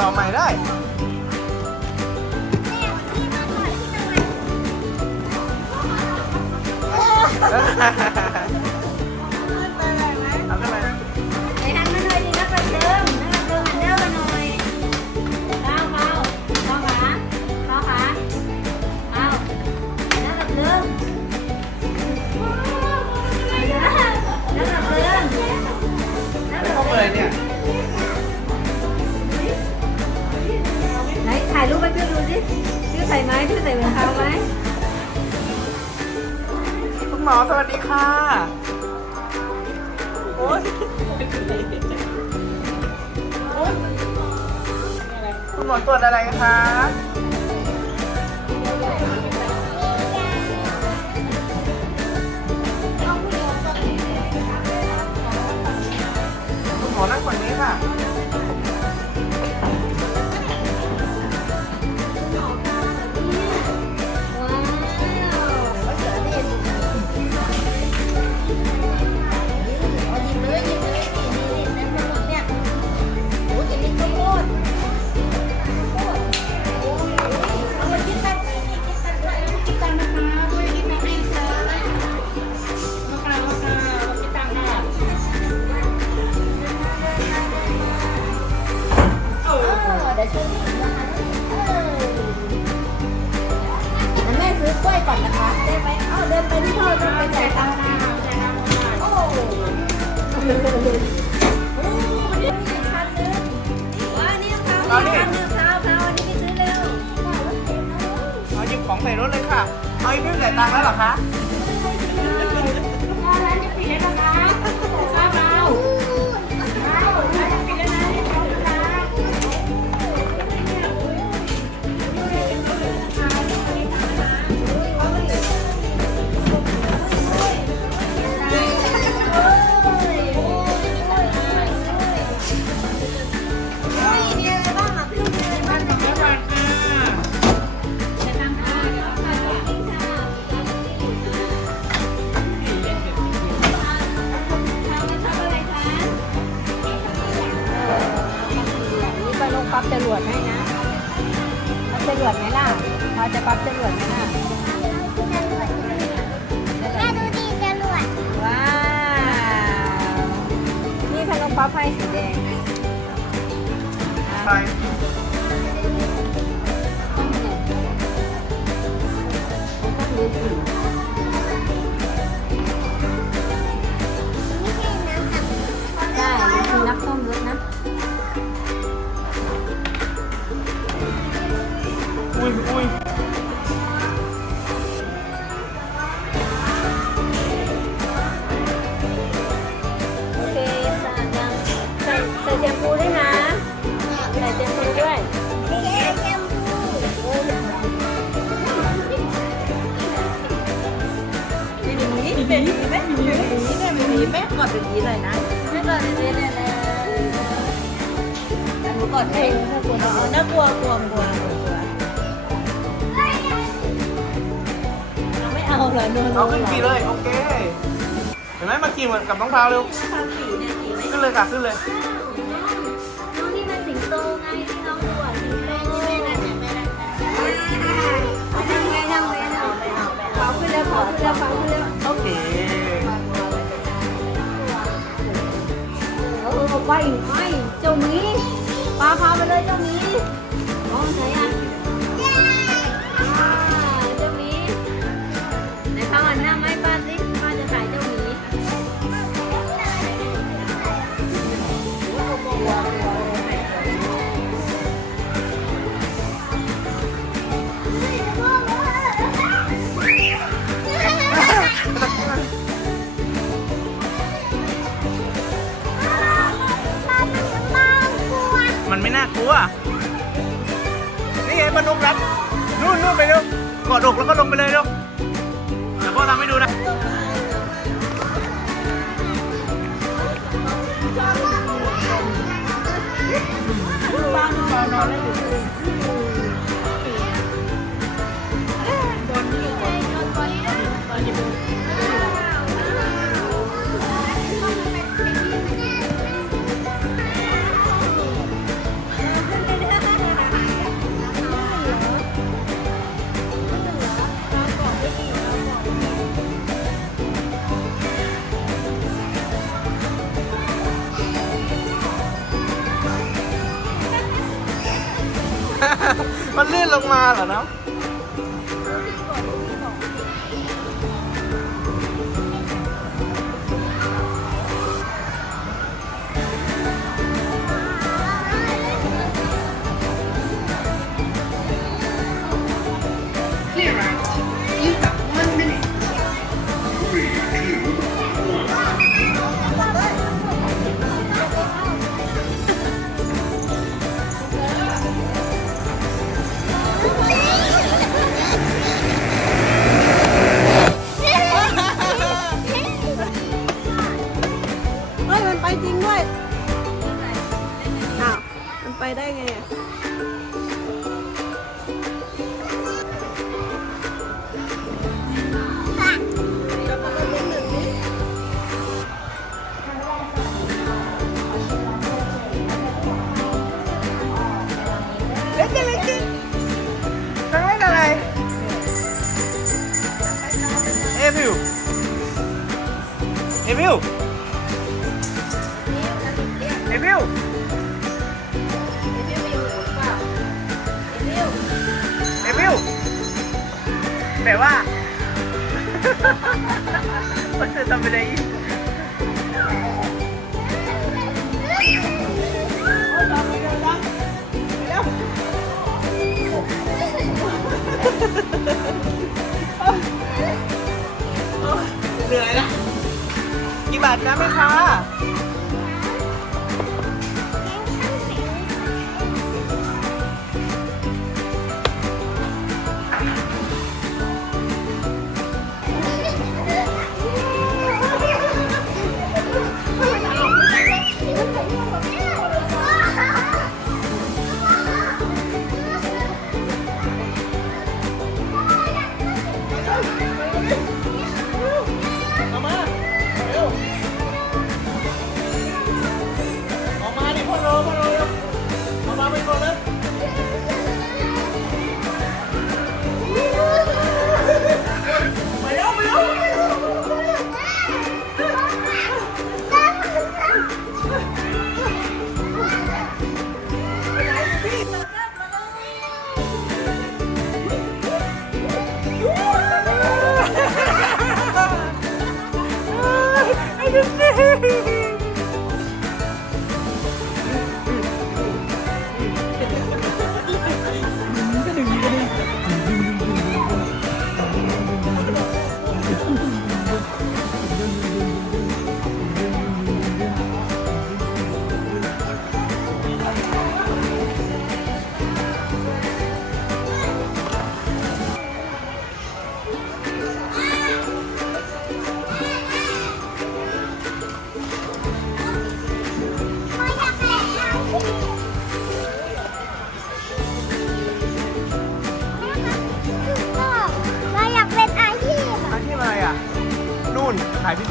ต่อใหม่ได้แม่ที่ หมอสวัสดีค่ะโอ๊ยคุณหมอตรวจอะไรคะ อ้าเดินไปที่พ่อเดินไปจ่ายตังค์โอ้โหโอ้มันยังมีคันนึงว้านี่เขาเอานี่คันนึงเขาเขาอันนี้ไปซื้อเร็วเอาหยิบของใส่รถเลยค่ะ เอาอีกไม่จ่ายตังค์แล้วเหรอคะ นี่ไปลงปั๊บจรวดให้นะปั๊บจรวดไหมล่ะพอจะปั๊บจรวดไหมล่ะแม่ดูดีจรวดว้าวนี่พันลงปั๊บให้สีแดงใช่ มีไหมก่อนเป็นนี้เลยนะไม่ก่อนเลยเนี่ยนะหนูก่อนเองเอาน่ากลัวกลัวกลัวกลัวเราไม่เอาเหรอโนนเอาขึ้นขี่เลยโอเค เห็นไหมมาขี่เหมือนกับน้องพาวเร็วขึ้นเลยค่ะขึ้นเลย ไปไปเจ้าหมีปลาพาไปเลยเจ้าหมีมองไหนอะ นู่นนู่นไปเร็วกอดอกแล้วก็ลงไปเลยเร็วเดี๋ยวพ่อทำให้ดูนะบ้านเรานอนเล้วอยู่ ลื่น ไปได้ไงอะเล่นอะไรกินทำเล่นอะไร เอวิว เอวิว เอวิว แปลว่ามันจะทำอะไรอีกเหนื่อยละกี่บาทนะแม่ค้า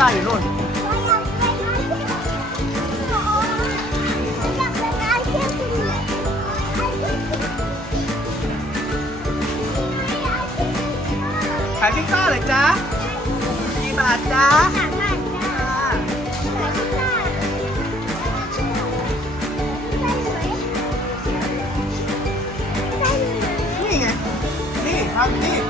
ซซ่าอยู่นู่นขายพิซซ่าเลยจ๊ะกี่บาทจ๊ะนี่ไง นี่ทำนี่